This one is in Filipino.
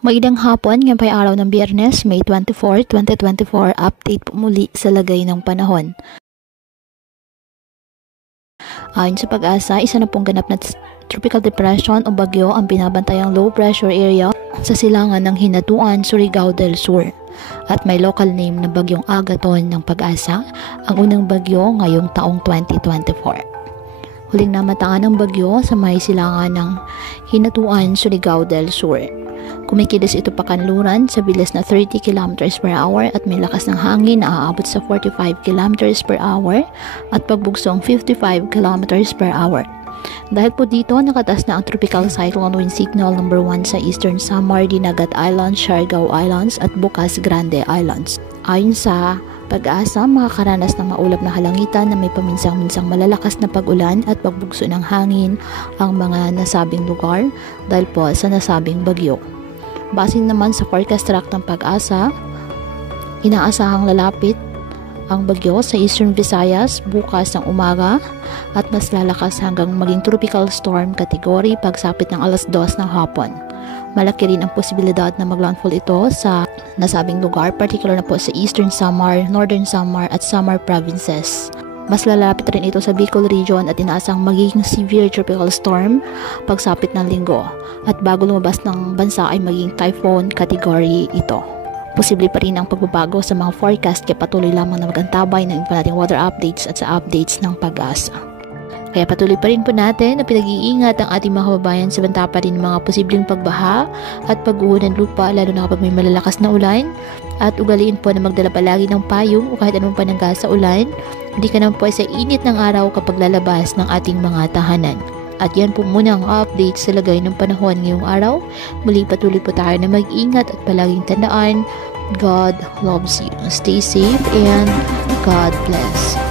Magandang hapon, ngayon pa'y araw ng Biyernes, May 24, 2024, update po muli sa lagay ng panahon. Ayon sa Pag-asa, isa na pong ganap na tropical depression o bagyo ang binabantayang low pressure area sa silangan ng Hinatuan, Surigao del Sur. At may local name na bagyong Agaton ng Pag-asa, ang unang bagyo ngayong taong 2024. Huling namataan ng bagyo sa may silangan ng Hinatuan, Surigao del Sur. Kumikilos ito pakanluran sa bilis na 30 km per hour at may lakas ng hangin na aabot sa 45 km per hour at pagbugsong 55 km per hour. Dahil po dito, nakatas na ang tropical cyclone wind signal number 1 sa Eastern Samar, Dinagat Islands, Siargao Islands at Bocas Grande Islands. Ayon sa Pag-asa, makakaranas ng maulap na halangitan na may paminsang-minsang malalakas na pag-ulan at pagbugso ng hangin ang mga nasabing lugar dahil po sa nasabing bagyo. Base naman sa forecast track ng Pag-asa, inaasahang lalapit ang bagyo sa Eastern Visayas bukas ng umaga at mas lalakas hanggang maging tropical storm category pagsapit ng alas 2 ng hapon. Malaki rin ang posibilidad na maglandfall ito sa nasabing lugar, particular na po sa Eastern Samar, Northern Samar at Samar provinces. Mas lalapit rin ito sa Bicol region at inaasang magiging severe tropical storm pagsapit ng linggo. At bago lumabas ng bansa ay magiging typhoon category ito. Posible pa rin ang pagbabago sa mga forecast kaya patuloy lamang na magantabay ng iba nating weather updates at sa updates ng Pag-asa. Kaya patuloy pa rin po natin na pinag-iingat ang ating mga kababayan sa banta pa rin mga posibleng pagbaha at pag-uho ng lupa lalo na kapag may malalakas na ulan at ugaliin po na magdala palagi ng payong o kahit anong panangga sa ulan. Hindi ka naman po sa init ng araw kapag lalabas ng ating mga tahanan. At yan po muna ang update sa lagay ng panahon ngayong araw. Muli patuloy po tayo na mag-ingat at palaging tandaan, God loves you. Stay safe and God bless.